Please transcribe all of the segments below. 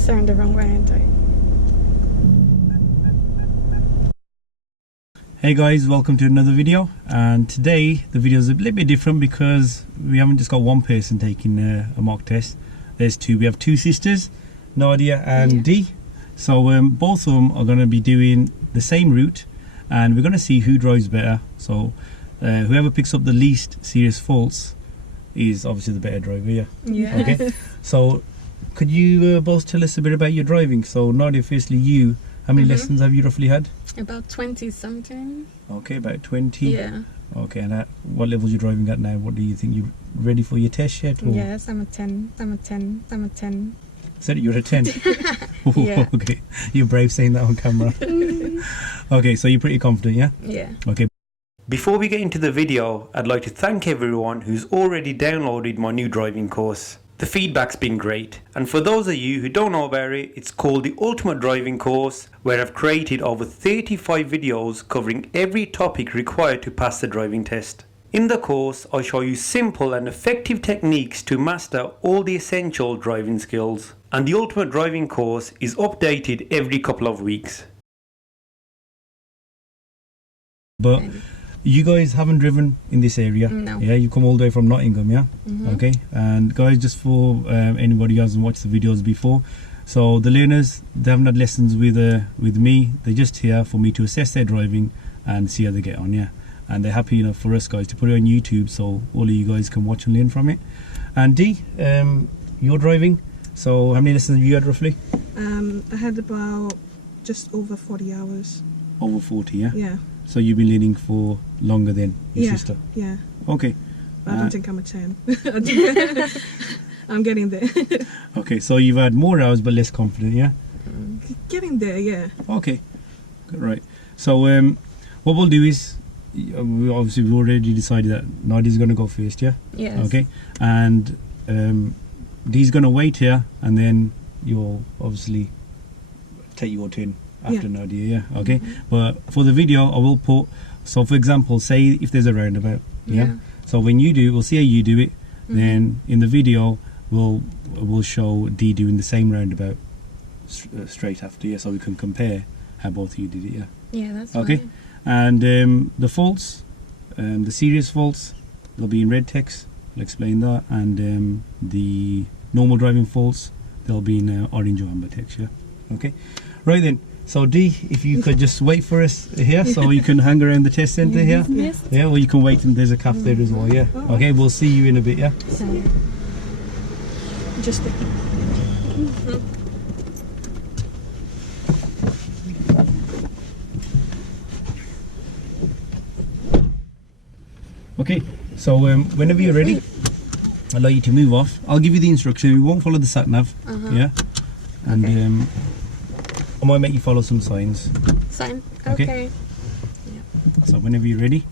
staring the wrong way, aren't I? Hey guys, welcome to another video, and today the video is a little bit different because we haven't just got one person taking a mock test. There's two. We have two sisters, Nadia and Dee. So both of them are going to be doing the same route, and we're going to see who drives better. So whoever picks up the least serious faults is obviously the better driver. Yeah. Okay. So could you both tell us a bit about your driving? So Nadia, firstly, you. How many lessons have you roughly had? About 20 something. Okay, about 20. Yeah. Okay, and at what level are you driving at now? What do you think? You ready for your test yet? Or? Yes, I'm a 10. I'm a 10. I'm a 10. Said you're a 10? Yeah. Okay, you're brave saying that on camera. Okay, so you're pretty confident, yeah? Yeah. Okay. Before we get into the video, I'd like to thank everyone who's already downloaded my new driving course. The feedback's been great, and for those of you who don't know about it, it's called the Ultimate Driving Course, where I've created over 35 videos covering every topic required to pass the driving test. In the course, I show you simple and effective techniques to master all the essential driving skills, and the Ultimate Driving Course is updated every couple of weeks. But you guys haven't driven in this area? No. Yeah, you come all the way from Nottingham, yeah? Okay, and guys, just for anybody who hasn't watched the videos before, so the learners, they haven't had lessons with me. They're just here for me to assess their driving and see how they get on, yeah? And they're happy enough for us guys to put it on YouTube so all of you guys can watch and learn from it. And Dee, you're driving, so how many lessons have you had roughly? I had about just over 40 hours. Over 40, yeah? Yeah. So you've been learning for longer than your sister? Yeah. Okay. I don't think I'm a 10. I'm getting there. Okay, so you've had more hours but less confident, yeah? Getting there, yeah. Okay, good, right. So what we'll do is, we've already decided that Nadia's going to go first, yeah? Yes. Okay, and Dee's going to wait here, and then you'll obviously take your turn after Nadia, yeah? Okay, but for the video I will put, so for example, say if there's a roundabout, yeah? So when you do, we'll see how you do it, then in the video we'll show Dee doing the same roundabout straight after, yeah, so we can compare how both of you did it, yeah? Yeah, that's okay. fine. And the faults, the serious faults, they'll be in red text, I'll explain that, and the normal driving faults, they'll be in orange or amber text, yeah? Okay, right then. So Dee, if you could just wait for us here, so you can hang around the test centre here. Yes. Yeah, or you can wait, and there's a cafe there as well, yeah? Okay, we'll see you in a bit, yeah? So, Just a Okay, so whenever you're ready, I'll allow you to move off. I'll give you the instruction. We won't follow the sat nav, yeah? And I might make you follow some signs. sign. Okay. Okay. Yep. So whenever you're ready,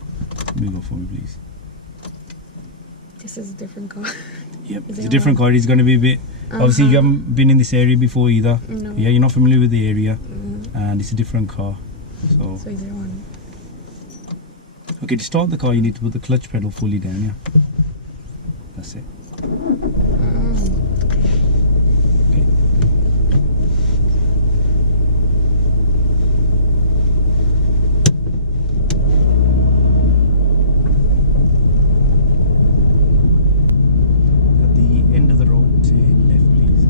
move off for me, please. This is a different car. Yep, Is it's it a different car. It's going to be a bit. Obviously, you haven't been in this area before either. No. Yeah, you're not familiar with the area, and it's a different car. So So is there one? okay, to start the car, you need to put the clutch pedal fully down. Yeah, that's it. Okay. At the end of the road, turn left, please.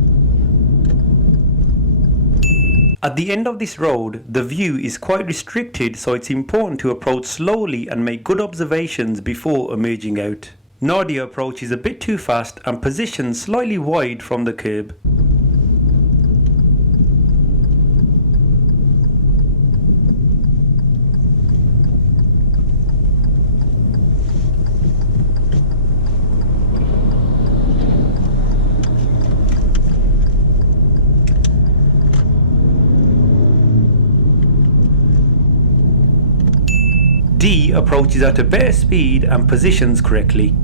At the end of this road, the view is quite restricted, so it's important to approach slowly and make good observations before emerging out. Nadia approaches a bit too fast and positions slightly wide from the curb. Dee approaches at a better speed and positions correctly.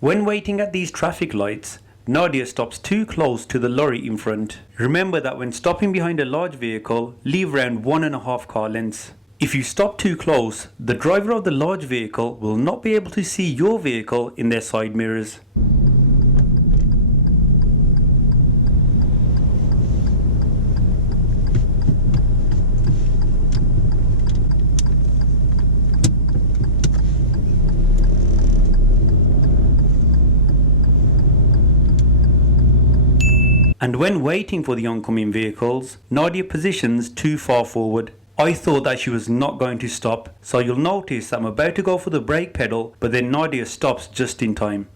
When waiting at these traffic lights, Nadia stops too close to the lorry in front. Remember that when stopping behind a large vehicle, leave around 1.5 car lengths. If you stop too close, the driver of the large vehicle will not be able to see your vehicle in their side mirrors. And when waiting for the oncoming vehicles, Nadia positions too far forward. I thought that she was not going to stop, so you'll notice that I'm about to go for the brake pedal, but then Nadia stops just in time.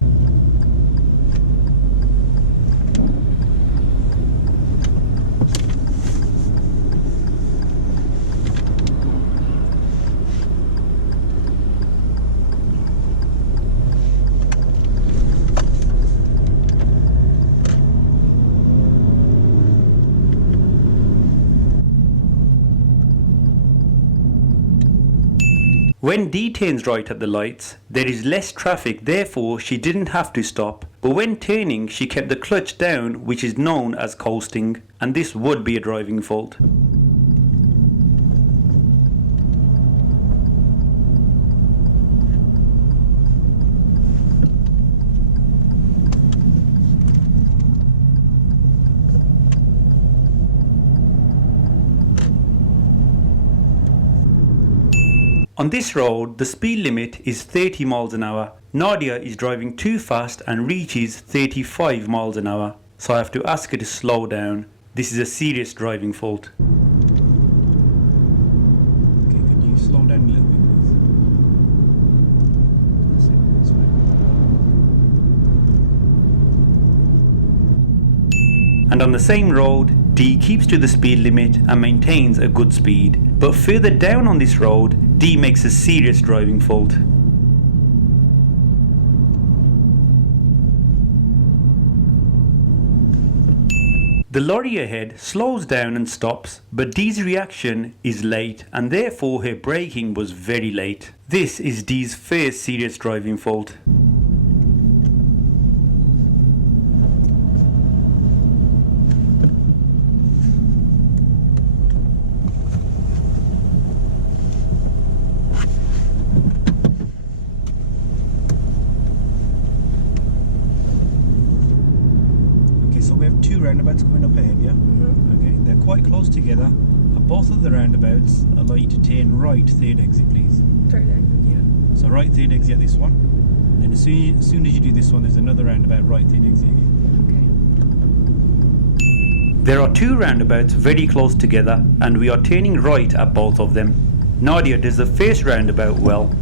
When Dee turns right at the lights, there is less traffic, therefore she didn't have to stop. But when turning, she kept the clutch down, which is known as coasting, and this would be a driving fault. On this road, the speed limit is 30 miles an hour. Nadia is driving too fast and reaches 35 miles an hour. So I have to ask her to slow down. This is a serious driving fault. Okay, can you slow down a little bit, please? That's it, that's fine. And on the same road, Dee keeps to the speed limit and maintains a good speed. But further down on this road, Dee makes a serious driving fault. The lorry ahead slows down and stops, but Dee's reaction is late and therefore her braking was very late. This is Dee's first serious driving fault. Two roundabouts coming up ahead, yeah? Okay, they're quite close together. Both of the roundabouts allow you to turn right third exit, please. Third exit. Yeah. So right third exit this one. And then as soon as you do this one, there's another roundabout right third exit again. Okay. There are two roundabouts very close together, and we are turning right at both of them. Nadia does the first roundabout well.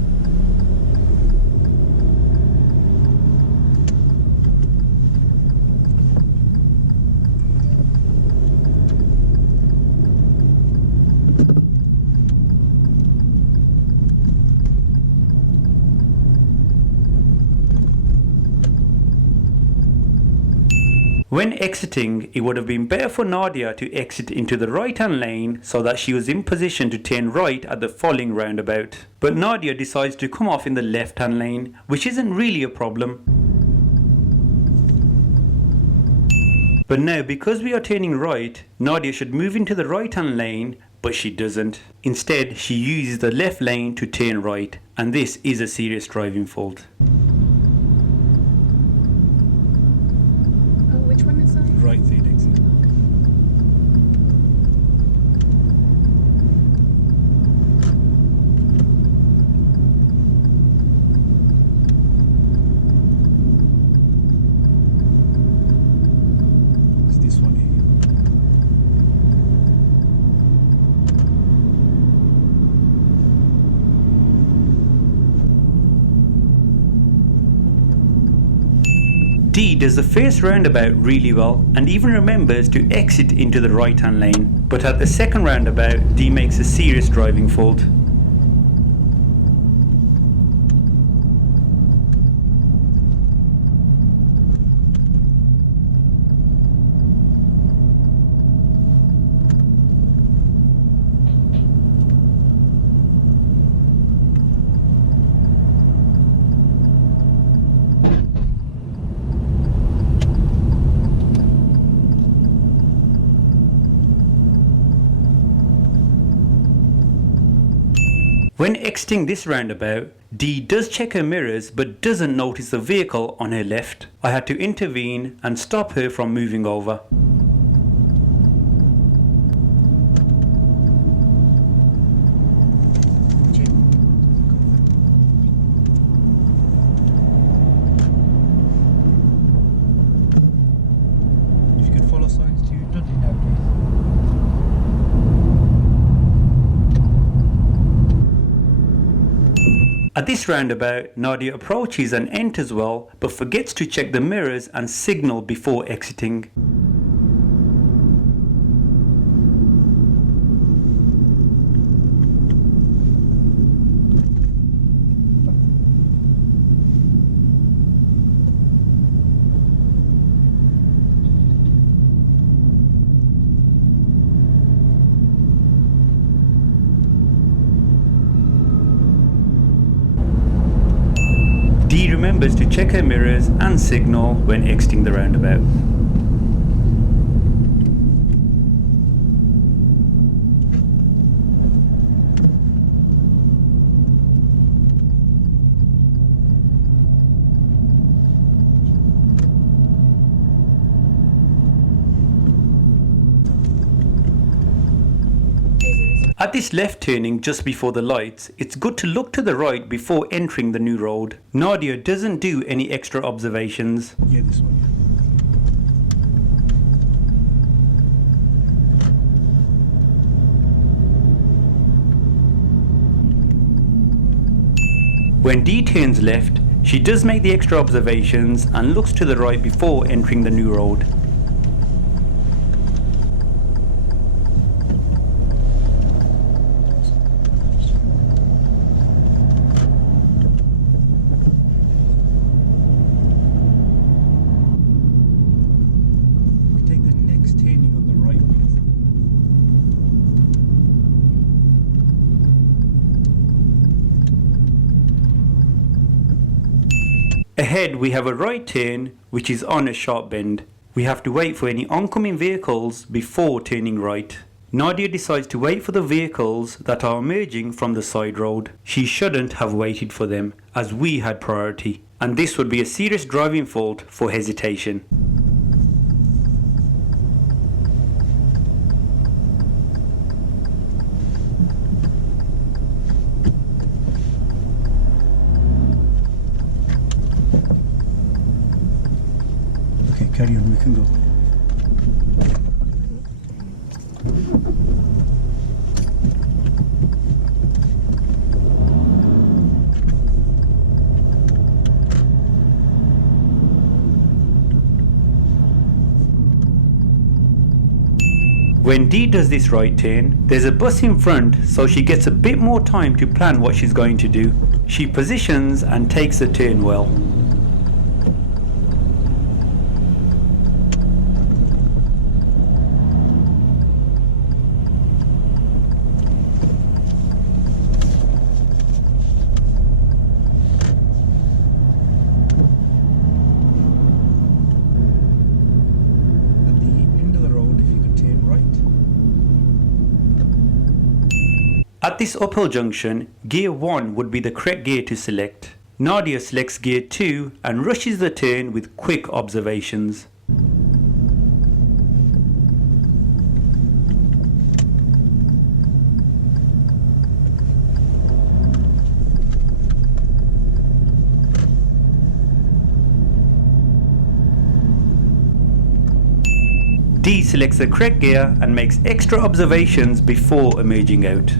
When exiting, it would have been better for Nadia to exit into the right-hand lane so that she was in position to turn right at the following roundabout. But Nadia decides to come off in the left-hand lane, which isn't really a problem. But now, because we are turning right, Nadia should move into the right-hand lane, but she doesn't. Instead, she uses the left lane to turn right, and this is a serious driving fault. Which one is that? Right third exit. It's this one here. Dee does the first roundabout really well and even remembers to exit into the right-hand lane, but at the second roundabout, Dee makes a serious driving fault. When exiting this roundabout, Dee does check her mirrors but doesn't notice the vehicle on her left. I had to intervene and stop her from moving over. If you could follow signs to Dudley now, please. At this roundabout, Nadia approaches and enters well, but forgets to check the mirrors and signal before exiting. Dee remembers to check her mirrors and signal when exiting the roundabout. At this left turning just before the lights, it's good to look to the right before entering the new road. Nadia doesn't do any extra observations. Yeah, this one. When Dee turns left, she does make the extra observations and looks to the right before entering the new road. Ahead we have a right turn which is on a sharp bend. We have to wait for any oncoming vehicles before turning right. Nadia decides to wait for the vehicles that are emerging from the side road. She shouldn't have waited for them as we had priority, and this would be a serious driving fault for hesitation. Carry on, we can go. When Dee does this right turn, there's a bus in front, so she gets a bit more time to plan what she's going to do. She positions and takes the turn well. At this uphill junction, gear 1 would be the correct gear to select. Nadia selects gear 2 and rushes the turn with quick observations. Dee selects the correct gear and makes extra observations before emerging out.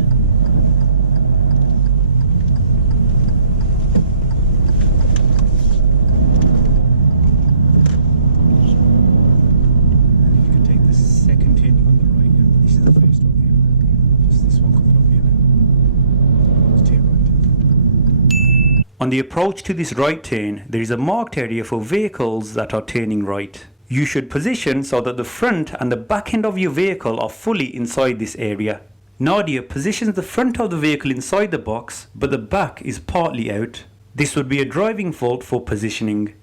On the approach to this right turn, there is a marked area for vehicles that are turning right. You should position so that the front and the back end of your vehicle are fully inside this area. Nadia positions the front of the vehicle inside the box, but the back is partly out. This would be a driving fault for positioning.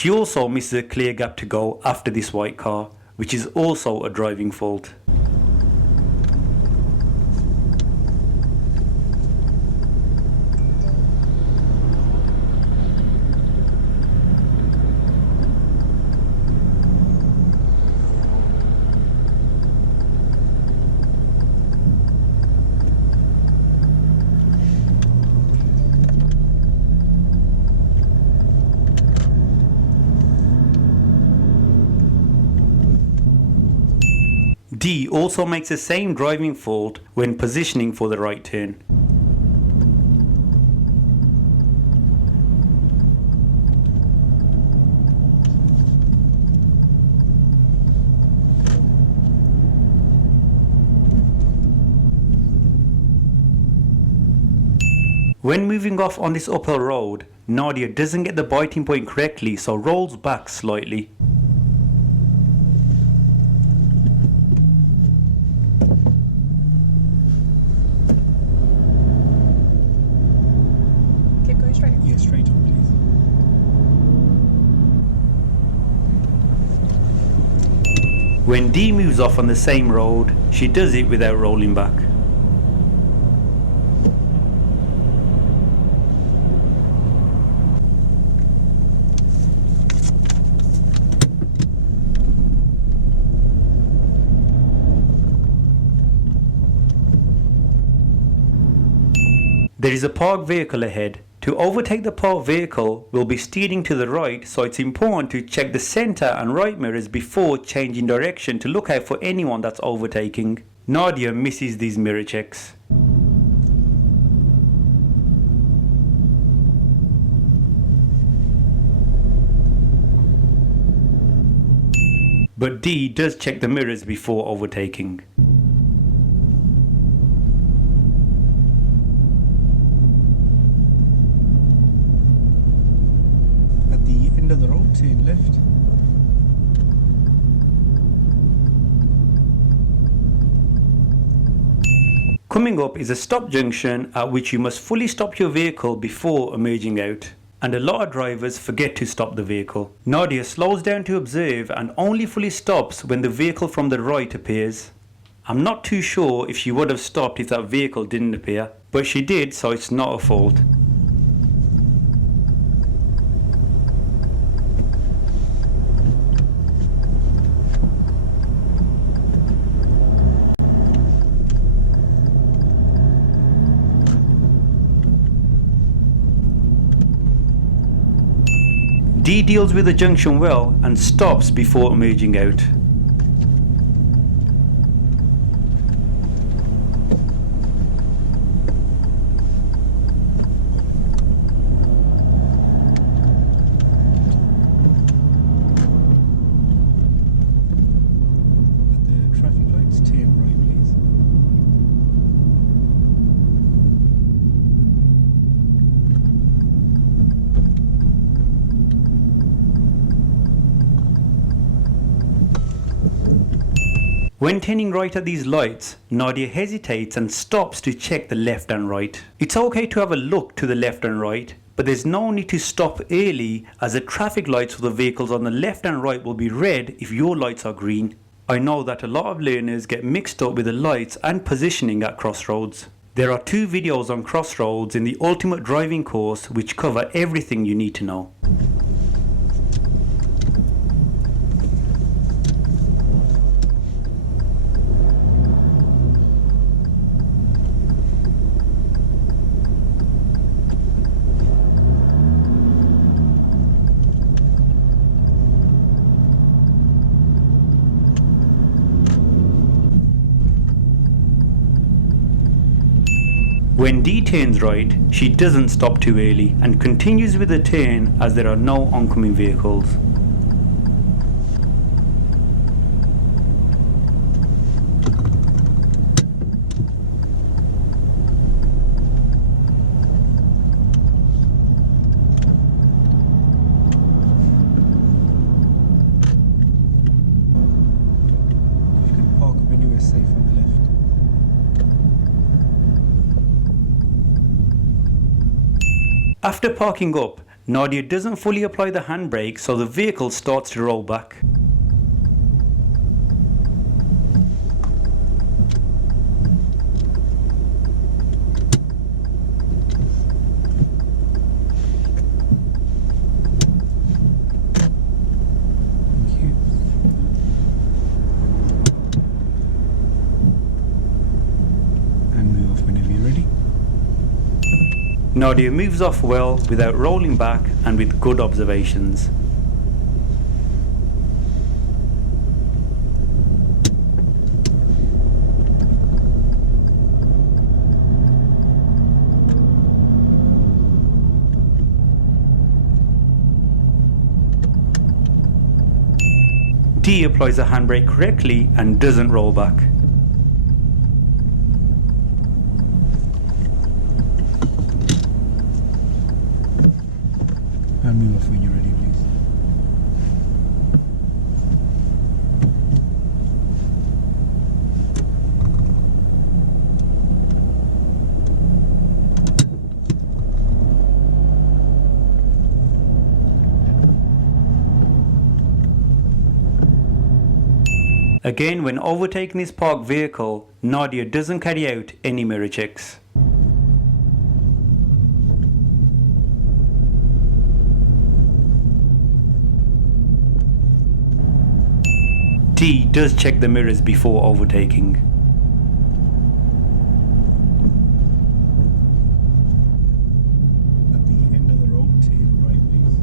She also misses a clear gap to go after this white car, which is also a driving fault. Dee also makes the same driving fault when positioning for the right turn. When moving off on this uphill road, Nadia doesn't get the biting point correctly, so rolls back slightly. Keep going straight. Yeah, straight on, please. When Dee moves off on the same road, she does it without rolling back. There is a parked vehicle ahead. To overtake the parked vehicle, we'll be steering to the right, so it's important to check the centre and right mirrors before changing direction to look out for anyone that's overtaking. Nadia misses these mirror checks. But Dee does check the mirrors before overtaking. At the end of the road, turn left. Coming up is a stop junction at which you must fully stop your vehicle before emerging out. And a lot of drivers forget to stop the vehicle. Nadia slows down to observe and only fully stops when the vehicle from the right appears. I'm not too sure if she would have stopped if that vehicle didn't appear, but she did, so it's not her fault. Dee deals with the junction well and stops before emerging out. At the traffic lights, turn right, please. When turning right at these lights, Nadia hesitates and stops to check the left and right. It's okay to have a look to the left and right, but there's no need to stop early as the traffic lights for the vehicles on the left and right will be red if your lights are green. I know that a lot of learners get mixed up with the lights and positioning at crossroads. There are 2 videos on crossroads in the Ultimate Driving course which cover everything you need to know. When Dee turns right, she doesn't stop too early and continues with the turn as there are no oncoming vehicles. You can park up anywhere safe on the left. After parking up, Nadia doesn't fully apply the handbrake, so the vehicle starts to roll back. Nadia moves off well without rolling back and with good observations. Dee applies the handbrake correctly and doesn't roll back. And move off when you're ready, please. Again, when overtaking this parked vehicle, Nadia doesn't carry out any mirror checks. Dee does check the mirrors before overtaking. At the end of the road, turn right, please.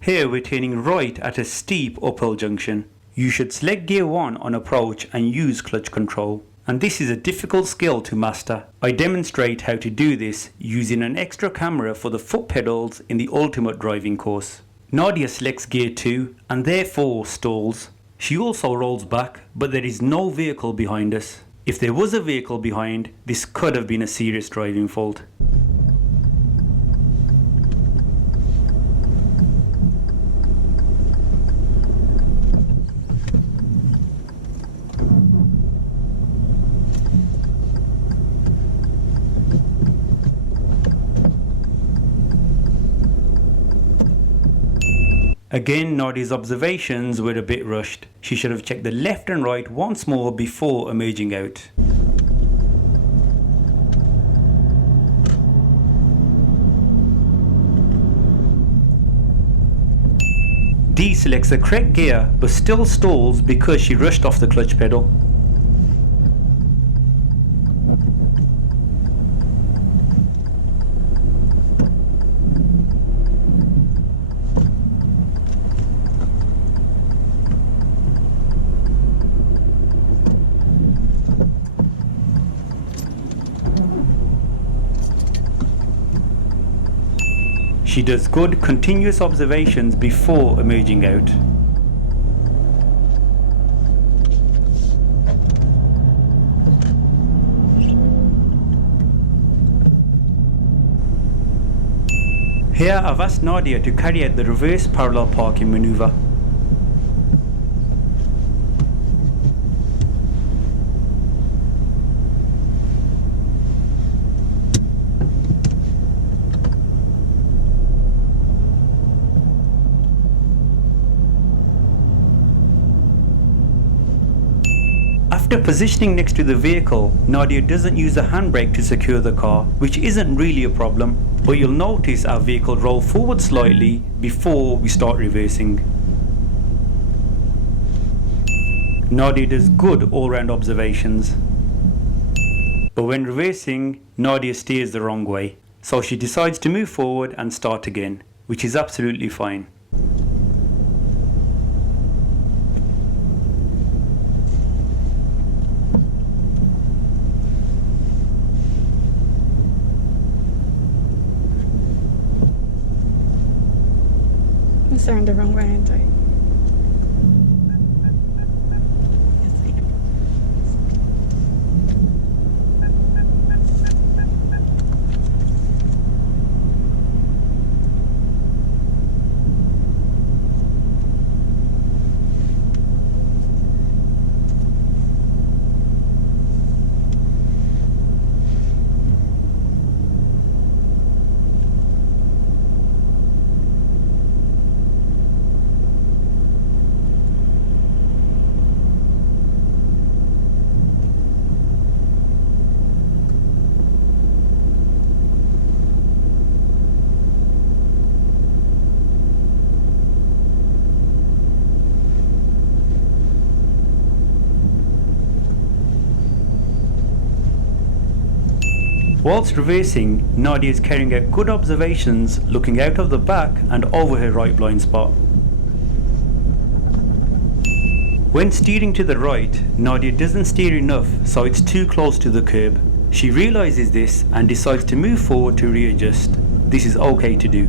Here we're turning right at a steep uphill junction. You should select gear 1 on approach and use clutch control. And this is a difficult skill to master. I demonstrate how to do this using an extra camera for the foot pedals in the ultimate driving course. Nadia selects gear 2 and therefore stalls. She also rolls back, but there is no vehicle behind us. If there was a vehicle behind, this could have been a serious driving fault. Again, Nadia's observations were a bit rushed. She should have checked the left and right once more before emerging out. Dee selects the correct gear but still stalls because she rushed off the clutch pedal. She does good continuous observations before emerging out. Here I've asked Nadia to carry out the reverse parallel parking maneuver. After positioning next to the vehicle, Nadia doesn't use the handbrake to secure the car, which isn't really a problem, but you'll notice our vehicle roll forward slightly before we start reversing. Nadia does good all-round observations, but when reversing, Nadia steers the wrong way, so she decides to move forward and start again, which is absolutely fine. I'm starting the wrong way, aren't I? Yes, I am. Whilst reversing, Nadia is carrying out good observations, looking out of the back and over her right blind spot. When steering to the right, Nadia doesn't steer enough, so it's too close to the curb. She realises this and decides to move forward to readjust. This is okay to do.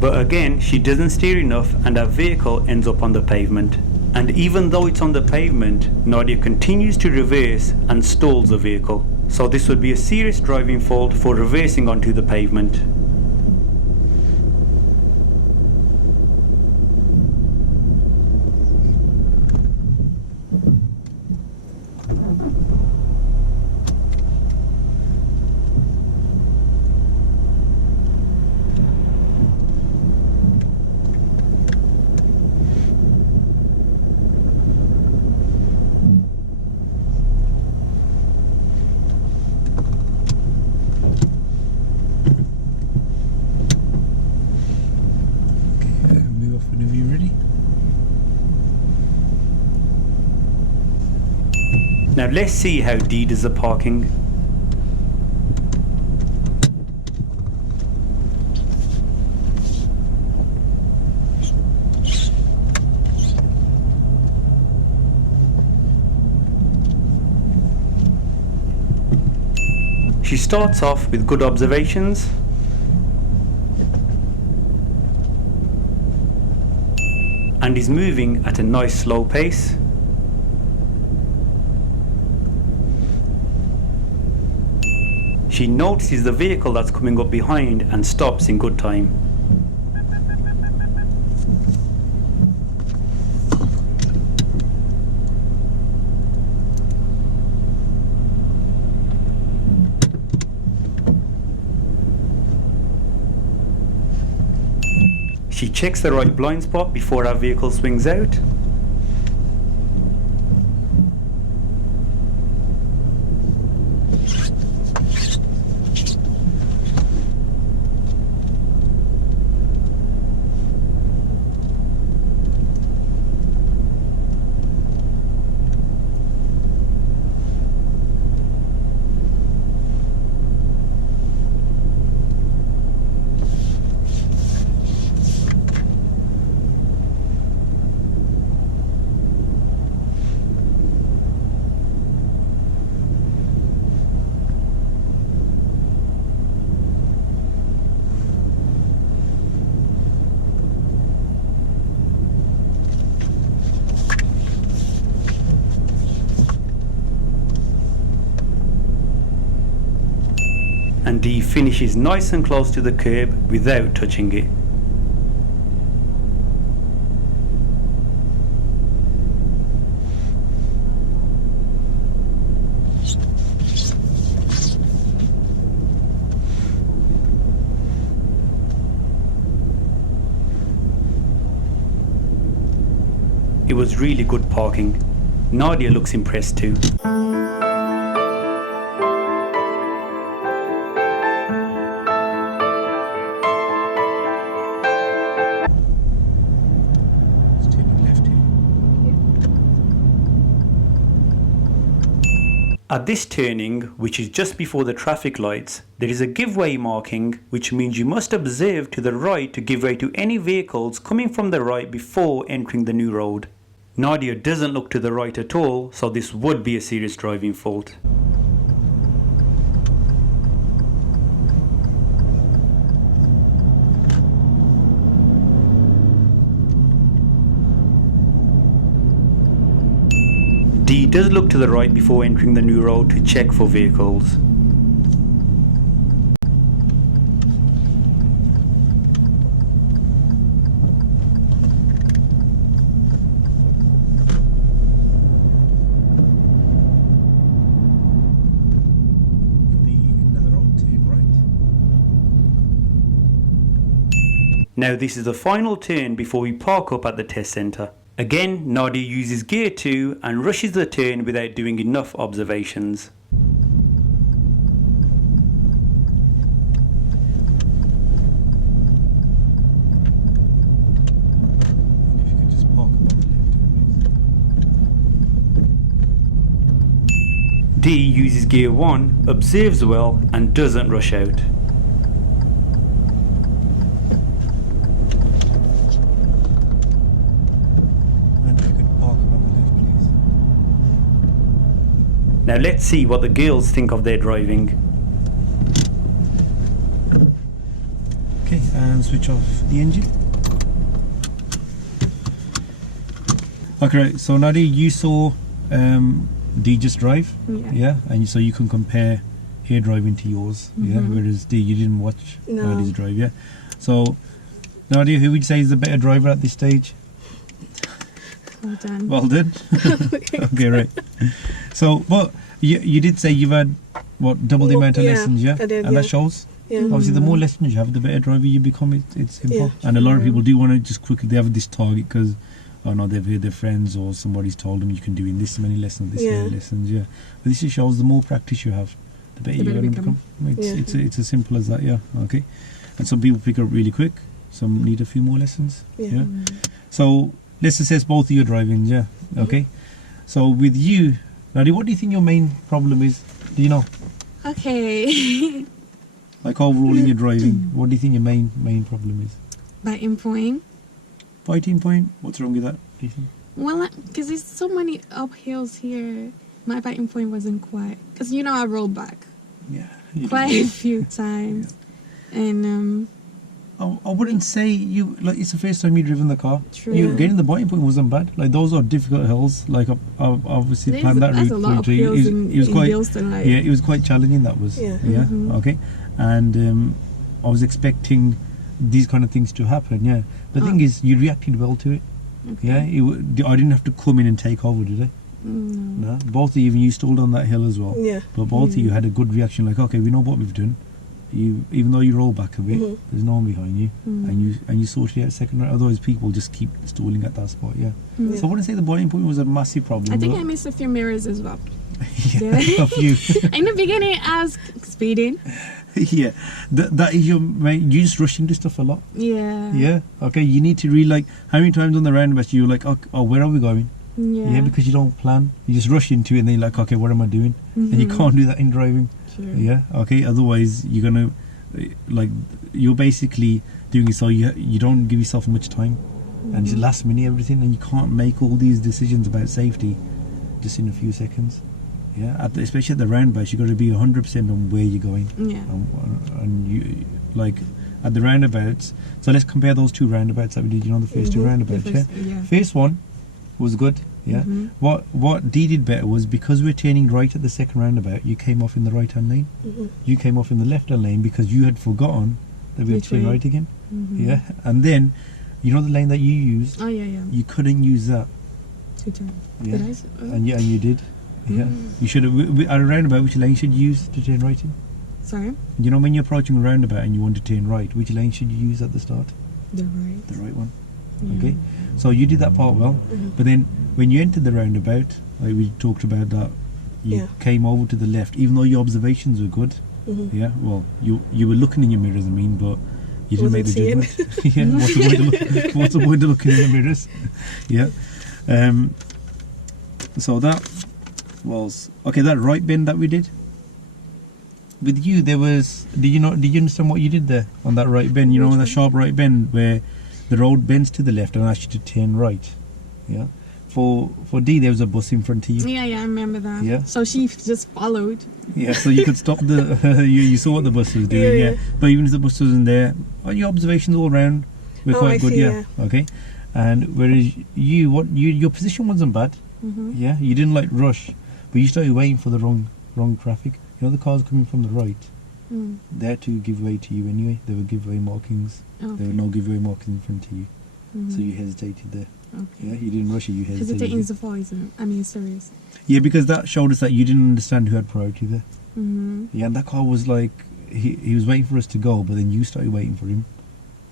But again, she doesn't steer enough and our vehicle ends up on the pavement. And even though it's on the pavement, Nadia continues to reverse and stalls the vehicle. So this would be a serious driving fault for reversing onto the pavement. Whenever you're ready. Now let's see how Dee does the parking. She starts off with good observations. And is moving at a nice slow pace. She notices the vehicle that's coming up behind and stops in good time. She checks the right blind spot before our vehicle swings out. And Dee finishes nice and close to the curb without touching it. It was really good parking. Nadia looks impressed too. At this turning, which is just before the traffic lights, there is a give-way marking, which means you must observe to the right to give way to any vehicles coming from the right before entering the new road. Nadia doesn't look to the right at all, so this would be a serious driving fault. Dee does look to the right before entering the new road to check for vehicles. Now this is the final turn before we park up at the test centre. Again, Nadia uses gear 2 and rushes the turn without doing enough observations. If you could just park above the left turn, please. D uses gear 1, observes well and doesn't rush out. And if you could park above the left, please. Now let's see what the girls think of their driving. Okay, and switch off the engine. Okay, right, so Nadia, you saw D just drive, Yeah. and so you can compare her driving to yours, whereas D, you didn't watch No. Nadia's drive, So, Nadia, who would you say is the better driver at this stage? Well done. Well done. Okay, right. So, but you did say you've had double the amount of Yeah, lessons, I did, and that yeah. shows. Yeah. Obviously, the more lessons you have, the better driver you become. It's simple. Yeah. And a lot of people do want to just quickly, they have this target because, oh no, they've heard their friends or somebody's told them you can do in this many lessons, this many lessons, But this just shows the more practice you have, the better you're going to become. It's as simple as that, okay. And some people pick up really quick, some need a few more lessons, So let's assess both of your driving, okay. So with you, Nadia, what do you think your main problem is? Do you know? Okay. Like overall in your driving, what do you think your main problem is? Biting point. Biting point? What's wrong with that, do you think? Well, because there's so many uphills here. My biting point wasn't quite. Because I rolled back Yeah. you quite do. a few times. And, I wouldn't say you, like, it's the first time you've driven the car. True. You getting the biting point wasn't bad. Like, those are difficult hills. Like, I've obviously planned that there's route a lot of for you. hills in quite, Bilston, like. it was quite challenging. That was, okay. And I was expecting these kind of things to happen. The thing is, you reacted well to it. Okay. I didn't have to come in and take over, did I? No. No. Both of you, even you stalled on that hill as well. Yeah. But both of you had a good reaction. Like, okay, we know what we've done. Even though you roll back a bit, there's no one behind you, and you sorted it out second round. Otherwise, people just keep stalling at that spot. So I wouldn't say the biting point was a massive problem. I think I missed a few mirrors as well. A few. In the beginning, I was speeding. That is your main. You just rush into stuff a lot. Yeah. Okay. You need to really, like, how many times on the roundabout you're like, oh, where are we going? Yeah. Because you don't plan. You just rush into it and then you're like, okay, what am I doing? And you can't do that in driving. True. Okay. Otherwise, you're gonna, like, you're basically doing it so you don't give yourself much time, and it's last minute everything, and you can't make all these decisions about safety just in a few seconds. Especially at the roundabouts, you got to be 100% on where you're going. And you, like, at the roundabouts. So let's compare those two roundabouts that we did. The first two roundabouts. First one was good. What D did better was, because we're turning right at the second roundabout, you came off in the right hand lane. You came off in the left hand lane because you had forgotten that we had to turn right again. And then, the lane that you used, you couldn't use that. To turn. And you did. You should have, at a roundabout, which lane should you use to turn right in? Sorry? When you're approaching a roundabout and you want to turn right, which lane should you use at the start? The right. The right one. Okay, so you did that part well, but then when you entered the roundabout, like we talked about that, you came over to the left, even though your observations were good. Well, you were looking in your mirrors, but you didn't make the judgment. What's the point of looking in the mirrors? So that was okay. That right bend that we did with you, there was. Did you understand what you did there on that right bend? That sharp right bend where the road bends to the left and asks you to turn right. For D, there was a bus in front of you. Yeah, I remember that. So she just followed. So you could stop the. you saw what the bus was doing. But even if the bus wasn't there, your observations all around were quite good. Okay. And whereas your position wasn't bad. You didn't like rush, but you started waiting for the wrong traffic. The cars coming from the right. They're to give way to you anyway. They would give way markings. There were no giveaway markings in front of you, so you hesitated there. You didn't rush it. You hesitated. Hesitating is a fall, isn't it? I mean, serious. Because that showed us that you didn't understand who had priority there. And that car was like he was waiting for us to go, but then you started waiting for him.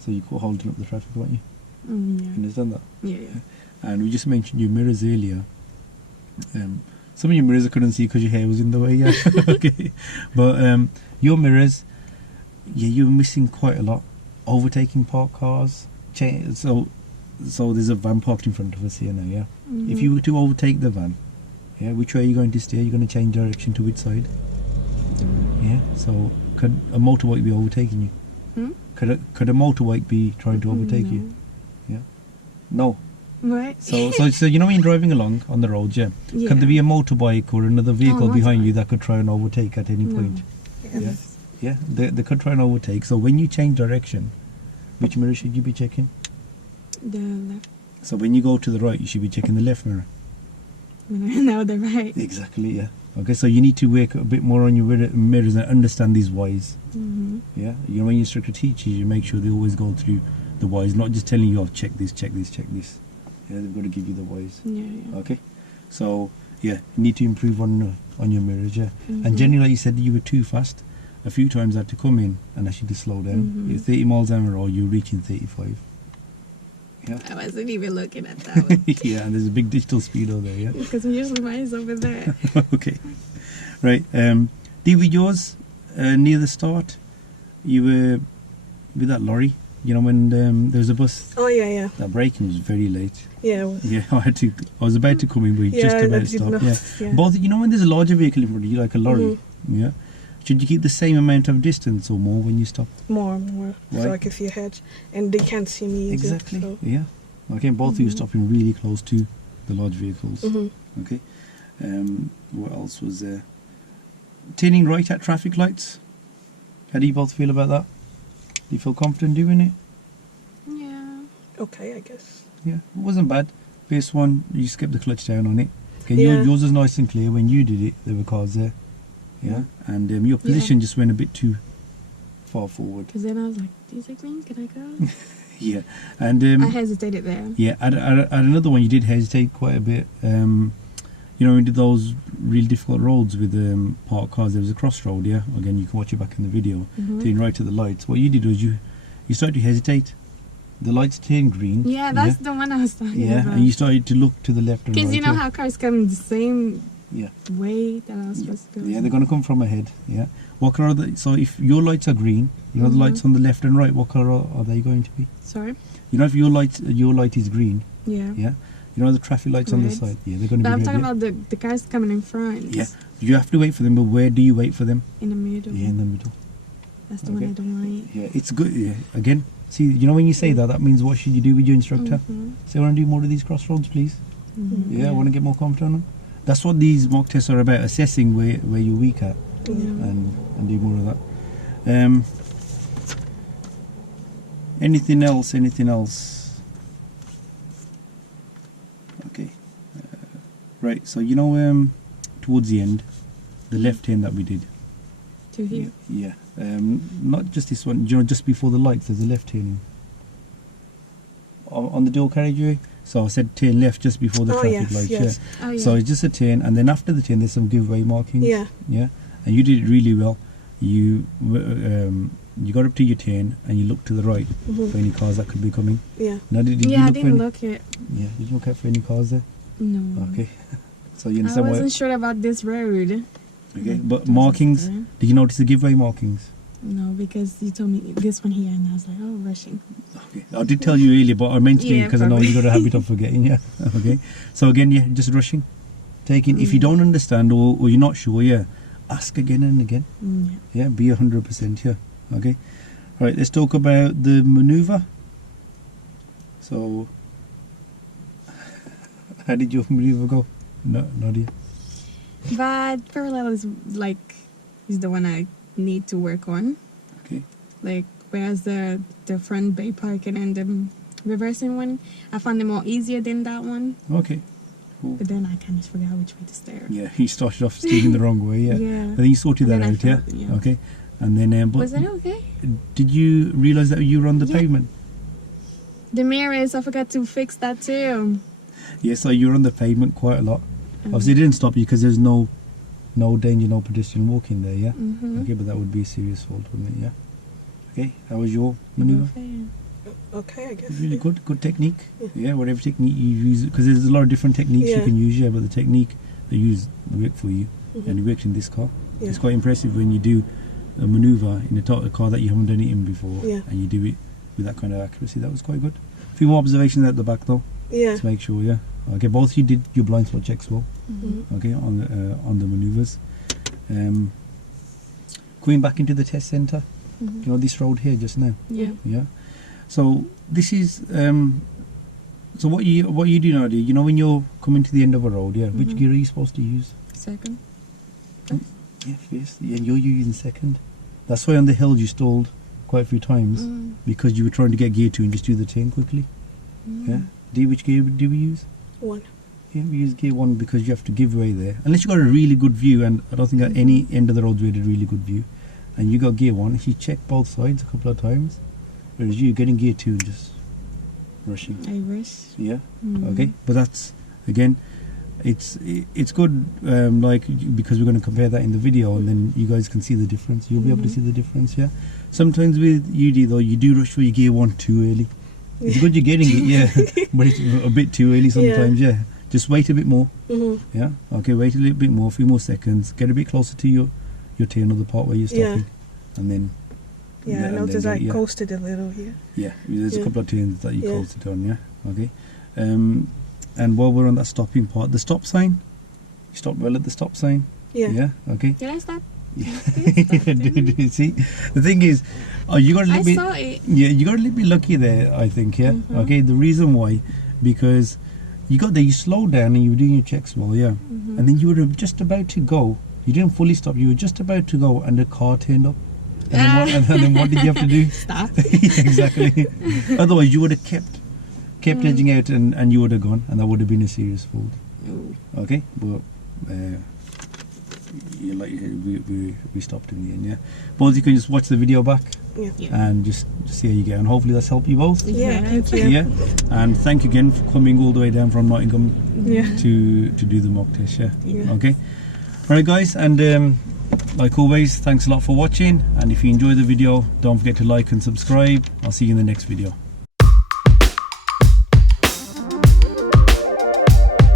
So you're holding up the traffic, aren't you? Mm, You yeah. understand that? Yeah, yeah. And we just mentioned your mirrors earlier. Some of your mirrors I couldn't see because your hair was in the way, yeah. Okay. But your mirrors, yeah, you're missing quite a lot. Overtaking parked cars. So there's a van parked in front of us here now, yeah. Mhm. If you were to overtake the van, yeah, which way are you going to steer? You're going to change direction to which side? Yeah. So could a motorbike be overtaking you? Hmm? Could a motorbike be trying to overtake No. you? Yeah. No. What? So you know when you're driving along on the road, yeah. Yeah. Could there be a motorbike or another vehicle Oh, behind you motorbike. that could try and overtake at any No. point? Yes. Yeah, they could try and overtake. So when you change direction, which mirror should you be checking? The left. So when you go to the right, you should be checking the left mirror. No, the right. Exactly, yeah. Okay, so you need to work a bit more on your mirrors and understand these whys. Mm-hmm. Yeah, you know when your instructor teaches, you make sure they always go through the whys, not just telling you, oh, check this, check this, check this. Yeah, they've got to give you the whys. Yeah, yeah. Okay, so yeah, you need to improve on your mirrors, yeah. Mhm. And generally, like you said, you were too fast. A few times I had to come in and actually to slow down. Mhm. You're 30 miles an hour, or you're reaching 35. Yeah. I wasn't even looking at that one. Yeah, and there's a big digital speedo there, yeah. Because usually mine is over there. Okay, right. With yours near the start, you were with that lorry. You know when there was a bus. Oh yeah, yeah, That braking was very late. yeah. Well, Yeah, I was about to come in, but yeah, just I about did stopped. not- Yeah. yeah. Both. You know when there's a larger vehicle in front of you, like a lorry. Mhm. Yeah. Should you keep the same amount of distance or more when you stop? More. Why? So like if you hedge, and they can't see me. Either, Exactly. So. Yeah. Okay. Both of you Mhm. stopping really close to the large vehicles. Mhm. Okay. What else was there? Turning right at traffic lights. How do you both feel about that? Do you feel confident doing it? Yeah. Okay, I guess. Yeah, it wasn't bad. First one, you just kept the clutch down on it. Okay, Yeah. yours was nice and clear. When you did it, there were cars there. Yeah, and your position just went a bit too far forward. Because then I was like, these are green, can I go? Yeah, and I hesitated there. yeah, at another one, you did hesitate quite a bit. You know, we did those really difficult roads with parked cars. There was a crossroad. Yeah, again, you can watch it back in the video. Mhm. Turning right to the lights. What you did was you started to hesitate. The lights turned green. Yeah, that's the one I was talking yeah, about. and you started to look to the left and right. Because you know yeah. how cars come the same Yeah. way that I was supposed to go. Yeah, they're going to come from ahead. Yeah. What color are they? So if your lights are green, you know the lights on the left and right. What color are they going to be? Sorry? You know if your light is green. Yeah. Yeah. You know the traffic lights on the Red. side. Yeah, they're going to But be I'm red. talking yeah? about the cars coming in front. Yeah. You have to wait for them, but where do you wait for them? In the middle. Yeah, in the middle. That's the one Okay. I don't like. Yeah, it's good. Yeah. Again, see, you know when you say that, that means what should you do with your instructor? Mhm. Say, I want to do more of these crossroads, please. Mhm. Yeah, I want to get more confident on them. That's what these mock tests are about, assessing where you're weak at. Yeah. and do more of that. Anything else? Okay. Right, so you know towards the end, the left turn that we did. To here. Yeah. Not just this one, you know, just before the lights there's a left turning. On the dual carriageway. So I said turn left just before the Oh, traffic yes, lights. yes. Oh, yeah. So it's just a turn, and then after the turn there's some giveaway markings. Yeah. Yeah, and you did it really well. You got up to your turn and you looked to the right for any cars that could be coming. Yeah. Now, did you yeah, I look didn't for look at. Yeah, did you look out for any cars there? No. Okay, so you I understand wasn't sure about this road. Okay, Like, but this is markings. there. Did you notice the giveaway markings? No, because you told me this one here, and I was like, oh, rushing. Okay, I did tell you earlier, but I mentioned it Yeah, because I know probably. you got a habit of forgetting. Yeah. Okay, so again, yeah, just rushing, taking. If you don't understand or you're not sure, yeah, ask again and again. Yeah. Yeah, be 100% here. Okay. All right, let's talk about the maneuver. So, how did your maneuver go? No, Nadia. But parallel is the one I need to work on. Okay. Like whereas the front bay parking and the reversing one, I found them more easier than that one. Okay. Cool. But then I kind of forgot which way to steer. Yeah, he started off steering the wrong way. Yeah. Yeah. And then you sorted that And then I out. Yeah. felt- yeah. Okay. And then, but Was that okay? did you realize that you were on the Yeah. pavement? The mirrors, I forgot to fix that too. Yeah. So you were on the pavement quite a lot. Mm-hmm. Obviously, it didn't stop you because there's no danger, no pedestrian walking there. Yeah. Mhm. Okay, but that would be a serious fault, wouldn't it? Yeah. Okay. How was your maneuver? Okay. Okay, I guess. Really good technique. Yeah. Yeah, whatever technique you use, because there's a lot of different techniques you Yeah. can use. Yeah, but the technique they use work for you, and it works in this car. Yeah. It's quite impressive when you do a maneuver in a car that you haven't done it in before, Yeah. and you do it with that kind of accuracy. That was quite good. A few more observations at the back though, Yeah. to make sure. Yeah. Okay, both of you did your blind spot checks well. Mhm. Okay, on the maneuvers. Going back into the test center, you know this road here just now. Yeah. Yeah. So this is so what you do now, you know, when you're coming to the end of a road, yeah, which gear are you supposed to use? Second. Yeah, first. Yeah, you're using second. That's why on the hill you stalled quite a few times because you were trying to get gear 2 and just do the turn quickly. Yeah. D, which gear do we use? 1. Yeah, we use gear 1 because you have to give way there. Unless you got a really good view, and I don't think at any end of the roads we had a really good view. And you got gear 1, if you check both sides a couple of times, whereas you're getting gear 2 and just rushing. I wish. Yeah. Okay. But that's again, it's good, like, because we're going to compare that in the video, and then you guys can see the difference. You'll be able to see the difference. Yeah. Sometimes with UD though, you do rush for your gear 1 too early. It's good you're getting it, yeah, but it's a bit too early sometimes. Yeah. Just wait a bit more. Yeah. Okay. Wait a little bit more, a few more seconds. Get a bit closer to your turn of the part where you're stopping, and then. Yeah, I noticed I coasted a little here. Yeah, there's a couple of turns that you coasted on, yeah. Okay. And while we're on that stopping part, the stop sign, you stop well at the stop sign. Yeah. Yeah, okay. Did I stop? Did you see? The thing is, you got a little bit. I saw it. Yeah, you got a little bit lucky there, I think, yeah. Okay, the reason why, because you got there, you slowed down and you were doing your checks well, yeah. And then you were just about to go. You didn't fully stop, you were just about to go and the car turned up. And then what did you have to do? Stop. Exactly. Otherwise, you would have kept edging out, and you would have gone, and that would have been a serious fault. Okay, but we stopped in the end. Yeah, both you can just watch the video back, and just see how you get, and hopefully that's helped you both. Yeah, thank you. Yeah, and thank you again for coming all the way down from Nottingham to do the mock test. Yeah. Okay. All right, guys, and. Like always, thanks a lot for watching, and if you enjoyed the video, don't forget to like and subscribe. I'll see you in the next video.